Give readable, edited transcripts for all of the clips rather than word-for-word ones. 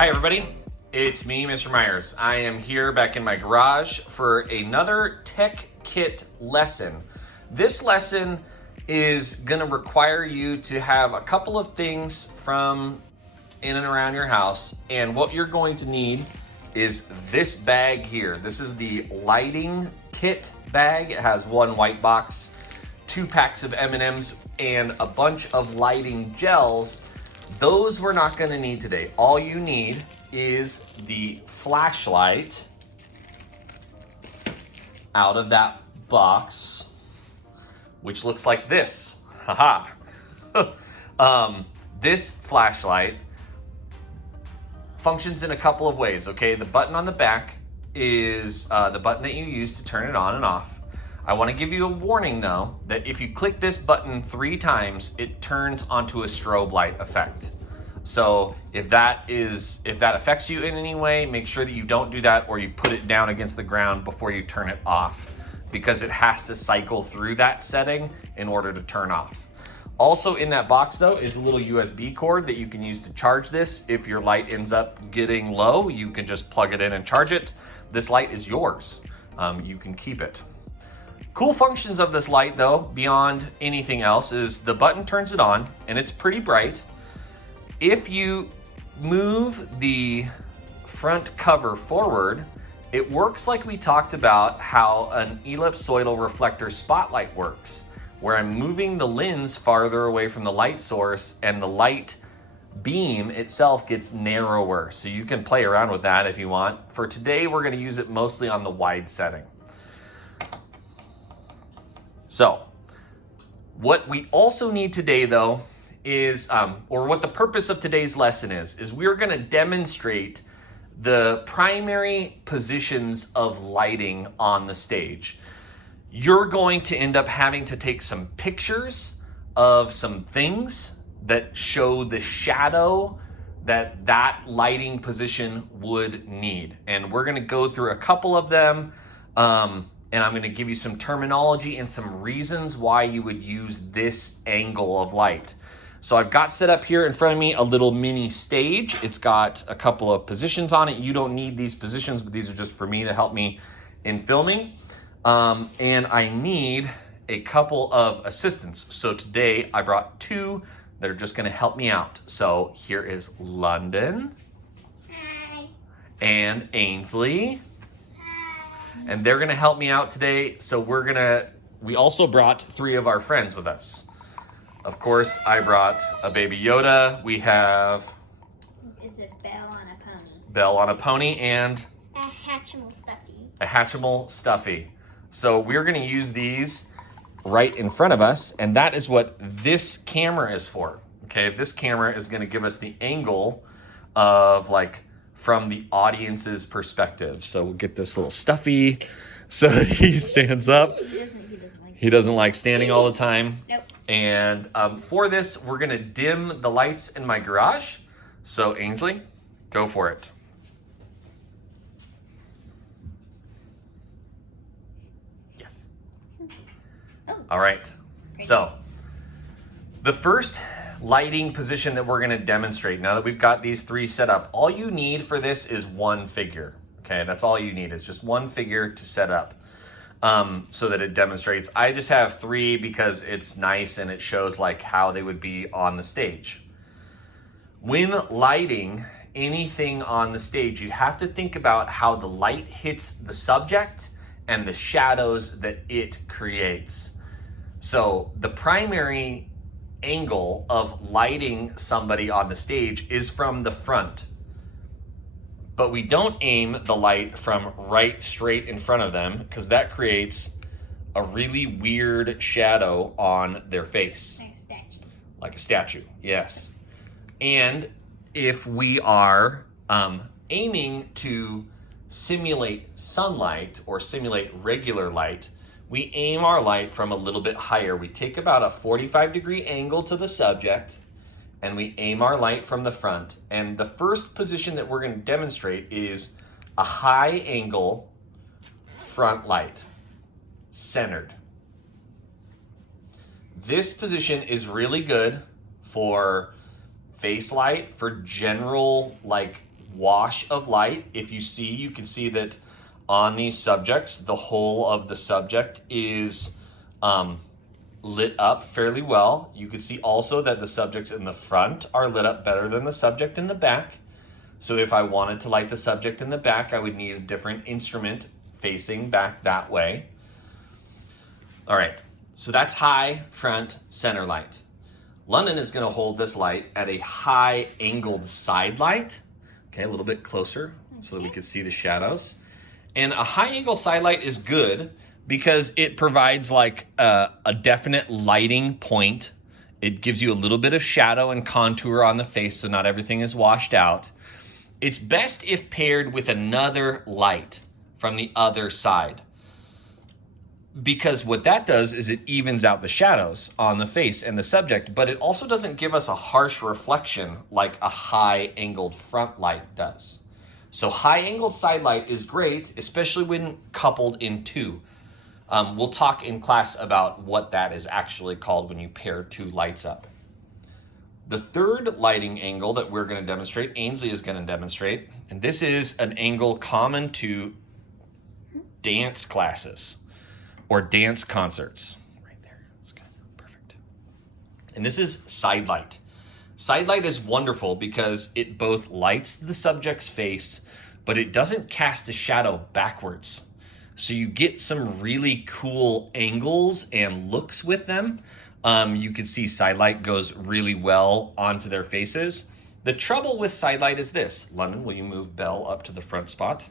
Hi everybody, it's me, Mr. Myers. I am here back in my garage for another tech kit lesson. This lesson is gonna require you to have a couple of things from in and around your house, and what you're going to need is this bag here. This is the lighting kit bag. It has one white box, 2 packs of M&Ms, and a bunch of lighting gels. Those we're not gonna need today. All you need is the flashlight out of that box, which looks like this. Haha. This flashlight functions in a couple of ways, okay? The button on the back is the button that you use to turn it on and off. I want to give you a warning though, that if you click this button 3 times, it turns onto a strobe light effect. So if that affects you in any way, make sure that you don't do that, or you put it down against the ground before you turn it off, because it has to cycle through that setting in order to turn off. Also in that box though is a little USB cord that you can use to charge this. If your light ends up getting low, you can just plug it in and charge it. This light is yours. You can keep it. Cool functions of this light though, beyond anything else, is the button turns it on and it's pretty bright. If you move the front cover forward, it works like we talked about how an ellipsoidal reflector spotlight works, where I'm moving the lens farther away from the light source and the light beam itself gets narrower. So you can play around with that if you want. For today, we're gonna use it mostly on the wide setting. So what we also need today though is, or what the purpose of today's lesson is we're gonna demonstrate the primary positions of lighting on the stage. You're going to end up having to take some pictures of some things that show the shadow that lighting position would need. And we're gonna go through a couple of them, and I'm gonna give you some terminology and some reasons why you would use this angle of light. So I've got set up here in front of me a little mini stage. It's got a couple of positions on it. You don't need these positions, but these are just for me to help me in filming. And I need a couple of assistants. So today I brought 2 that are just gonna help me out. So here is London. Hi. And Ainsley. Hi. And they're gonna help me out today. So we also brought 3 of our friends with us. Of course, I brought a baby Yoda. We have... It's a bell on a pony. Belle on a pony and... A Hatchimal Stuffy. A Hatchimal Stuffy. So we're gonna use these right in front of us, and that is what this camera is for. Okay, this camera is gonna give us the angle of from the audience's perspective. So we'll get this little Stuffy so that he stands up. He doesn't like standing all the time. Nope. And for this, we're gonna dim the lights in my garage. So Ainsley, go for it. Yes. Oh. All right, so the first lighting position that we're gonna demonstrate, now that we've got these 3 set up, all you need for this is 1 figure, okay? That's all you need, is just 1 figure to set up so that it demonstrates. I just have 3 because it's nice and it shows how they would be on the stage. When lighting anything on the stage, you have to think about how the light hits the subject and the shadows that it creates. So the primary angle of lighting somebody on the stage is from the front, but we don't aim the light from right straight in front of them, because that creates a really weird shadow on their face. Like a statue. Like a statue, yes. And if we are aiming to simulate sunlight or simulate regular light, we aim our light from a little bit higher. We take about a 45-degree angle to the subject, and we aim our light from the front. And the first position that we're going to demonstrate is a high angle front light, centered. This position is really good for face light, for general wash of light. If you see, you can see that on these subjects, the whole of the subject is lit up fairly well. You can see also that the subjects in the front are lit up better than the subject in the back. So if I wanted to light the subject in the back, I would need a different instrument facing back that way. All right, so that's high, front, center light. London is going to hold this light at a high angled side light. Okay, a little bit closer so that we can see the shadows. And a high angle side light is good because it provides like a definite lighting point. It gives you a little bit of shadow and contour on the face so not everything is washed out. It's best if paired with another light from the other side, because what that does is it evens out the shadows on the face and the subject, but it also doesn't give us a harsh reflection like a high angled front light does. So high angled side light is great, especially when coupled in two. We'll talk in class about what that is actually called when you pair two lights up. The third lighting angle that we're going to demonstrate, Ainsley is going to demonstrate, and this is an angle common to dance classes or dance concerts. Right there, that's good, perfect. And this is side light. Side light is wonderful because it both lights the subject's face, but it doesn't cast a shadow backwards. So you get some really cool angles and looks with them. You can see side light goes really well onto their faces. The trouble with side light is this. London, will you move Belle up to the front spot?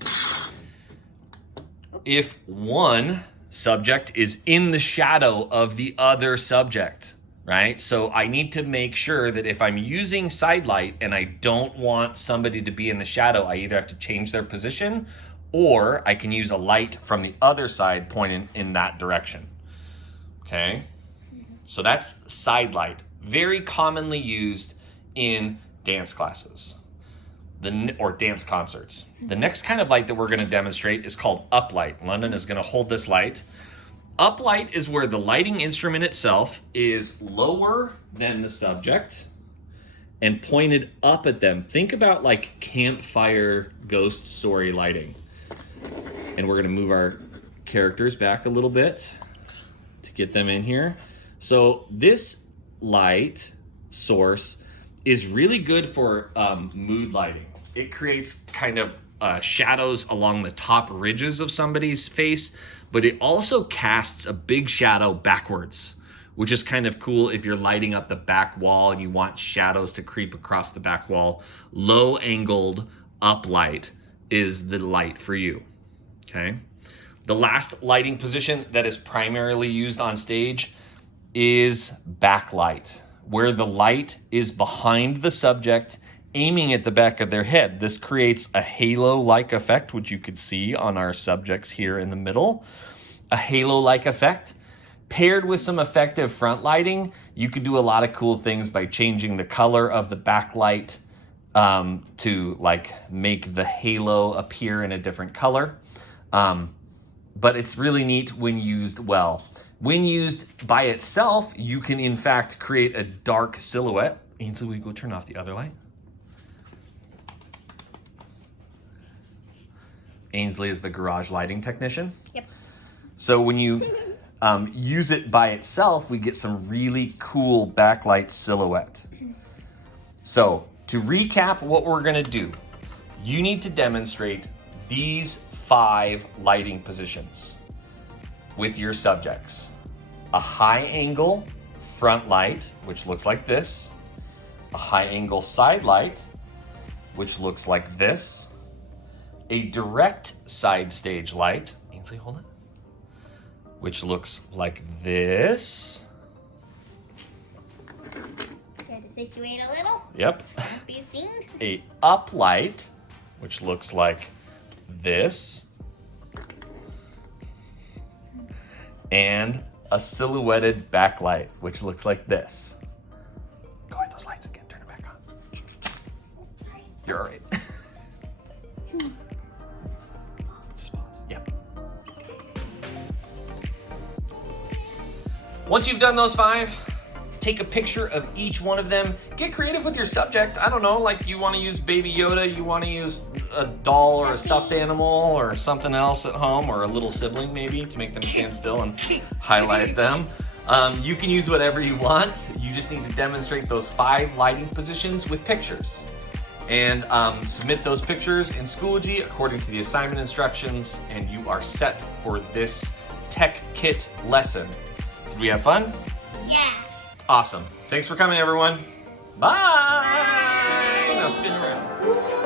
If one subject is in the shadow of the other subject, right? So I need to make sure that if I'm using side light and I don't want somebody to be in the shadow, I either have to change their position or I can use a light from the other side pointing in that direction. Okay? So that's side light, very commonly used in dance classes or dance concerts. The next kind of light that we're going to demonstrate is called uplight. London is going to hold this light. Uplight is where the lighting instrument itself is lower than the subject and pointed up at them. Think about like campfire ghost story lighting. And we're going to move our characters back a little bit to get them in here. So this light source is really good for mood lighting. It creates kind of shadows along the top ridges of somebody's face, but it also casts a big shadow backwards, which is kind of cool if you're lighting up the back wall and you want shadows to creep across the back wall. Low angled uplight is the light for you, okay? The last lighting position that is primarily used on stage is backlight, where the light is behind the subject, aiming at the back of their head. This creates a halo-like effect, which you could see on our subjects here in the middle. A halo-like effect. Paired with some effective front lighting, you could do a lot of cool things by changing the color of the backlight to like make the halo appear in a different color. But it's really neat when used well. When used by itself, you can in fact create a dark silhouette. Ainsley, will you go turn off the other light? Ainsley is the garage lighting technician. Yep. So when you use it by itself, we get some really cool backlight silhouette. So to recap what we're gonna do, you need to demonstrate these 5 lighting positions with your subjects. A high angle front light, which looks like this. A high angle side light, which looks like this. A direct side stage light, Ainsley, hold it, which looks like this. Got to situate a little. Yep. Don't be seen. A up light, which looks like this. And a silhouetted backlight, which looks like this. Go ahead, those lights again, turn it back on. Sorry. You're all right. Just pause. Yep. Once you've done those 5, take a picture of each one of them. Get creative with your subject. I don't know, like you want to use Baby Yoda, you want to use a doll or a stuffed animal or something else at home, or a little sibling maybe to make them stand still and highlight them. You can use whatever you want. You just need to demonstrate those 5 lighting positions with pictures. And submit those pictures in Schoology according to the assignment instructions, and you are set for this tech kit lesson. Did we have fun? Yes. Awesome. Thanks for coming, everyone. Bye. Now spin around.